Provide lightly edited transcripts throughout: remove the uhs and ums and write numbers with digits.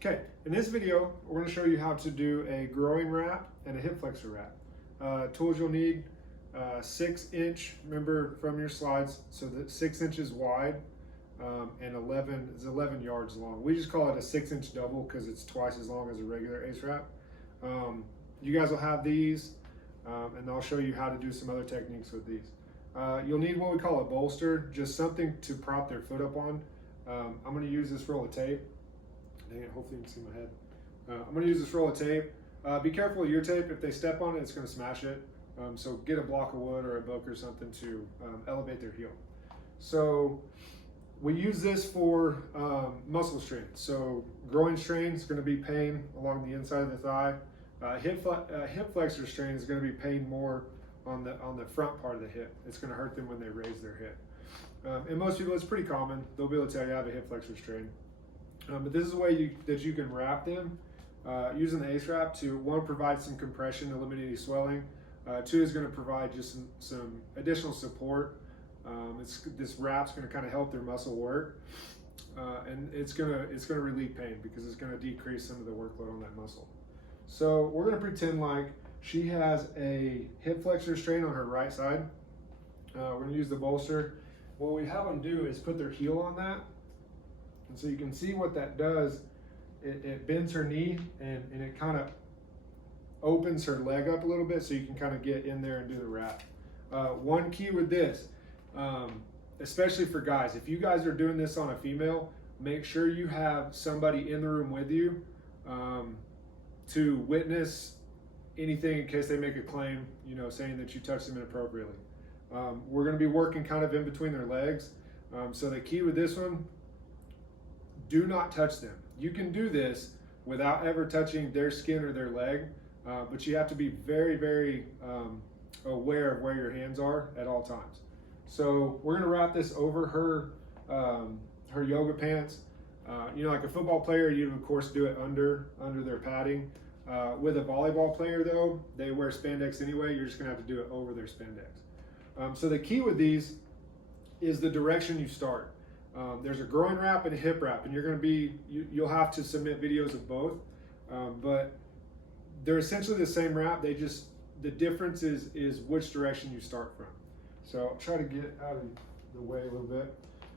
Okay, in this video, we're going to show you how to do a groin wrap and a hip flexor wrap. Tools you'll need, 6-inch, remember from your slides, so that 6 inches wide and 11 yards long. We just call it a 6-inch double because it's twice as long as a regular ace wrap. You guys will have these, and I'll show you how to do some other techniques with these. You'll need what we call a bolster, just something to prop their foot up on. I'm going to use this roll of tape. Dang it, hopefully you can see my head. I'm going to use this roll of tape. Be careful with your tape. If they step on it, it's going to smash it. So get a block of wood or a book or something to elevate their heel. So we use this for muscle strain. So groin strain is going to be pain along the inside of the thigh. Hip flexor strain is going to be pain more on the front part of the hip. It's going to hurt them when they raise their hip. And most people, it's pretty common. They'll be able to tell you I have a hip flexor strain. But this is a way that you can wrap them using the ace wrap to, one, provide some compression, eliminate any swelling. Two is going to provide just some additional support. This wrap's going to kind of help their muscle work, and it's going to relieve pain because it's going to decrease some of the workload on that muscle. So we're going to pretend like she has a hip flexor strain on her right side. We're going to use the bolster. What we have them do is put their heel on that. And so you can see what that does. It bends her knee and it kind of opens her leg up a little bit so you can kind of get in there and do the wrap. One key with this, especially for guys, if you guys are doing this on a female, make sure you have somebody in the room with you to witness anything in case they make a claim, saying that you touched them inappropriately. We're going to be working kind of in between their legs. So the key with this one, do not touch them. You can do this without ever touching their skin or their leg, but you have to be very, very aware of where your hands are at all times. So we're gonna wrap this over her yoga pants. Like a football player, you'd of course do it under their padding. With a volleyball player though, they wear spandex anyway. You're just gonna have to do it over their spandex. So the key with these is the direction you start. There's a groin wrap and a hip wrap, and you'll have to submit videos of both, but they're essentially the same wrap. The difference is which direction you start from. So I'll try to get out of the way a little bit.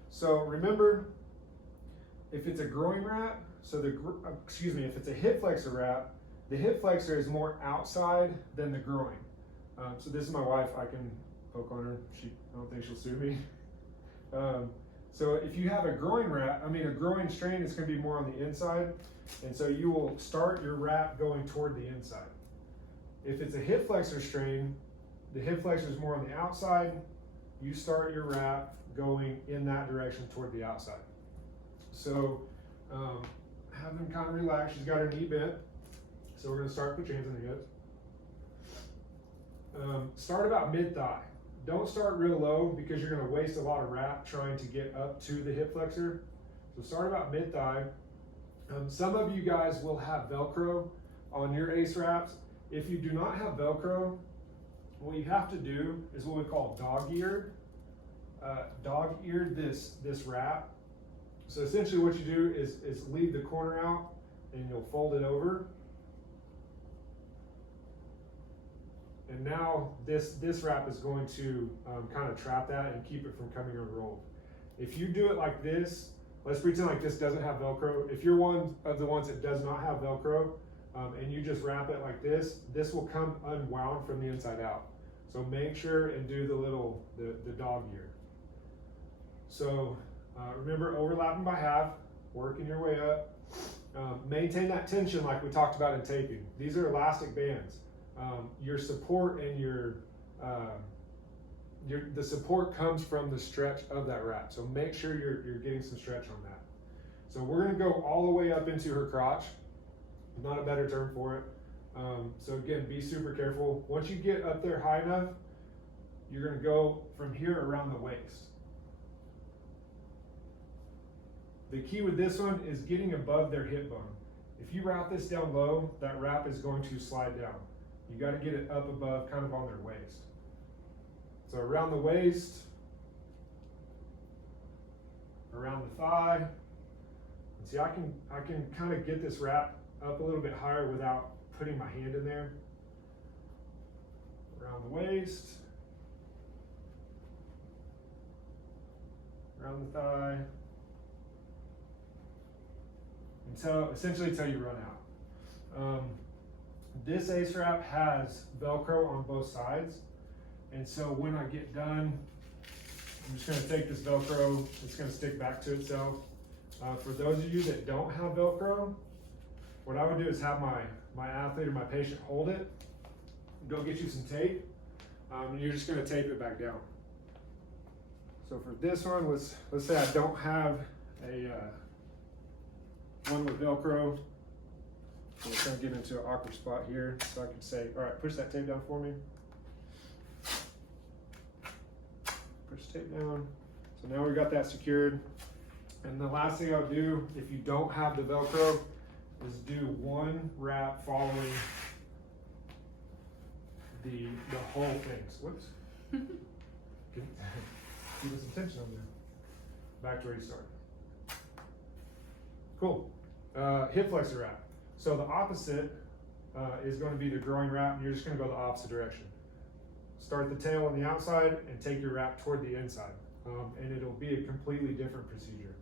So remember, if it's a groin wrap, if it's a hip flexor wrap, the hip flexor is more outside than the groin. So this is my wife. I can poke on her. I don't think she'll sue me. So if you have a groin strain, it's going to be more on the inside, and so you will start your wrap going toward the inside. If it's a hip flexor strain, the hip flexor is more on the outside. You start your wrap going in that direction toward the outside. So have them kind of relax. She's got her knee bent, so we're going to start with your hands on the hips. Start about mid-thigh. Don't start real low because you're going to waste a lot of wrap trying to get up to the hip flexor. So start about mid-thigh. Some of you guys will have Velcro on your ace wraps. If you do not have Velcro, what you have to do is what we call dog-eared this wrap. So essentially what you do is leave the corner out and you'll fold it over. And now this wrap is going to kind of trap that and keep it from coming unrolled. If you do it like this, let's pretend like this doesn't have Velcro. If you're one of the ones that does not have Velcro and you just wrap it like this will come unwound from the inside out. So make sure and do the dog ear. So remember, overlapping by half, working your way up. Maintain that tension like we talked about in taping. These are elastic bands. Your support and the support comes from the stretch of that wrap. So make sure you're getting some stretch on that. So we're going to go all the way up into her crotch. Not a better term for it. So again, be super careful. Once you get up there high enough, you're going to go from here around the waist. The key with this one is getting above their hip bone. If you wrap this down low, that wrap is going to slide down. You got to get it up above, kind of on their waist. So around the waist, around the thigh, And see, I can kind of get this wrap up a little bit higher without putting my hand in there. Around the waist, around the thigh, essentially until you run out. This ace wrap has Velcro on both sides, and so when I get done, I'm just going to take this Velcro, it's going to stick back to itself. For those of you that don't have Velcro, what I would do is have my athlete or my patient hold it, go get you some tape, and you're just going to tape it back down. So for this one, let's say I don't have a one with Velcro. So we're going to get into an awkward spot here, so I can say, all right, push that tape down for me. Push tape down. So now we've got that secured. And the last thing I'll do, if you don't have the Velcro, is do one wrap following the whole thing. So, whoops. Keep us some tension on there. Back to where you started. Cool. Hip flexor wrap. So the opposite is going to be the groin wrap, and you're just going to go the opposite direction. Start the tail on the outside and take your wrap toward the inside, and it'll be a completely different procedure.